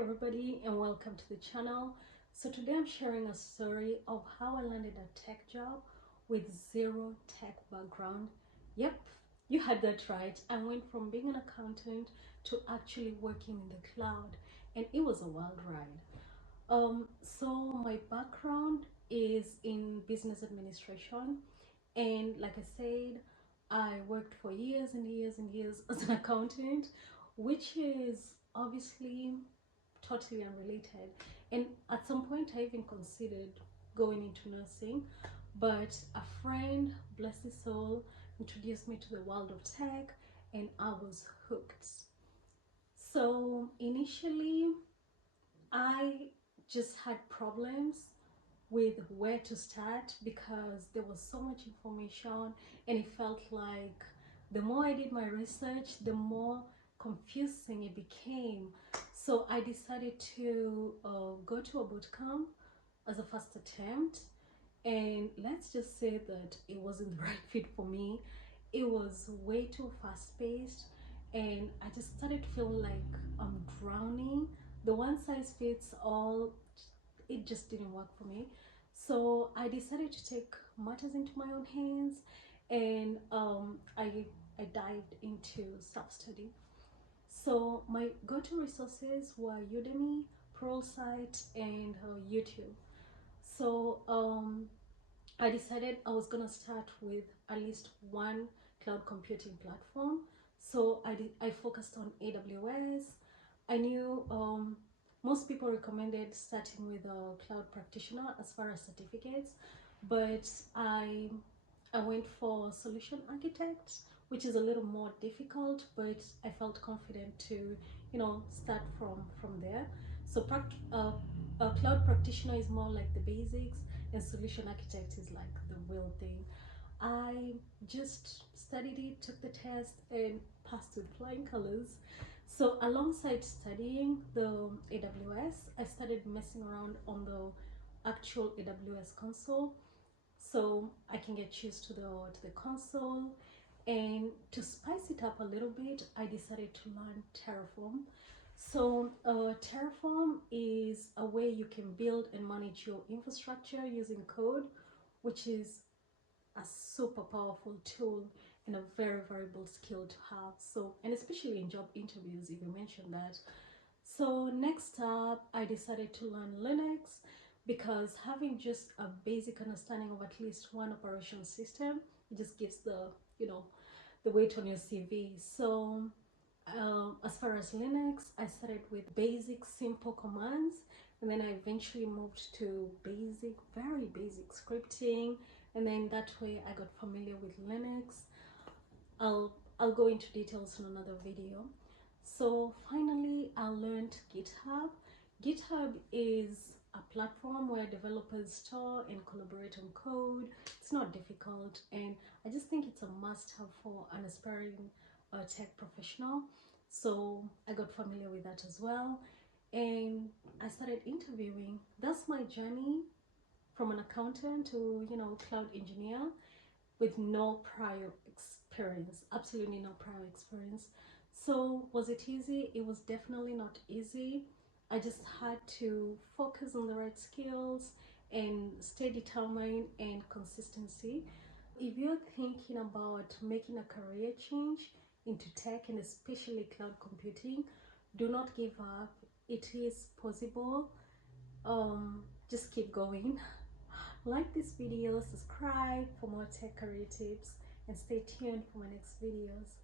everybody and welcome to the channel. So today I'm sharing a story of how I landed a tech job with zero tech background. Yep, you had that right. I went from being an accountant to actually working in the cloud, and it was a wild ride. So my background is in business administration, and like I said, I worked for years and years and years as an accountant, which is obviously totally unrelated. And at some point, I even considered going into nursing, but a friend, bless his soul, introduced me to the world of tech, and I was hooked. So initially, I just had problems with where to start because there was so much information, and it felt like the more I did my research, the more confusing it became. So I decided to go to a boot camp as a first attempt, and let's just say that it wasn't the right fit for me. It was way too fast paced, and I just started feeling like I'm drowning. The one size fits all, it just didn't work for me. So I decided to take matters into my own hands, and I dived into self-study. So my go-to resources were Udemy, Pluralsight, and YouTube. So I decided I was gonna start with at least one cloud computing platform. So I focused on AWS. I knew most people recommended starting with a cloud practitioner as far as certificates, but I went for solution architect, which is a little more difficult, but I felt confident to start from there. So a cloud practitioner is more like the basics, and solution architect is like the real thing. I just studied it, took the test, and passed with flying colors. So alongside studying the AWS, I started messing around on the actual AWS console, so I can get used to the console. And to spice it up a little bit, I decided to learn Terraform. So Terraform is a way you can build and manage your infrastructure using code, which is a super powerful tool and a very valuable skill to have. So, and especially in job interviews, if you mention that. So next up, I decided to learn Linux because having just a basic understanding of at least one operation system, it just gives the weight on your CV. So as far as Linux, I started with basic simple commands, and then I eventually moved to basic, very basic scripting, and then that way I got familiar with Linux. I'll go into details in another video. So finally, I learned GitHub. GitHub is a platform where developers store and collaborate on code. It's not difficult, and I just think it's a must-have for an aspiring tech professional. So I got familiar with that as well, and I started interviewing. That's my journey from an accountant to cloud engineer with no prior experience, absolutely no prior experience. So was it easy? It was definitely not easy. I just had to focus on the right skills and stay determined and consistency. If you're thinking about making a career change into tech and especially cloud computing, do not give up. It is possible. Just keep going. Like this video, subscribe for more tech career tips, and stay tuned for my next videos.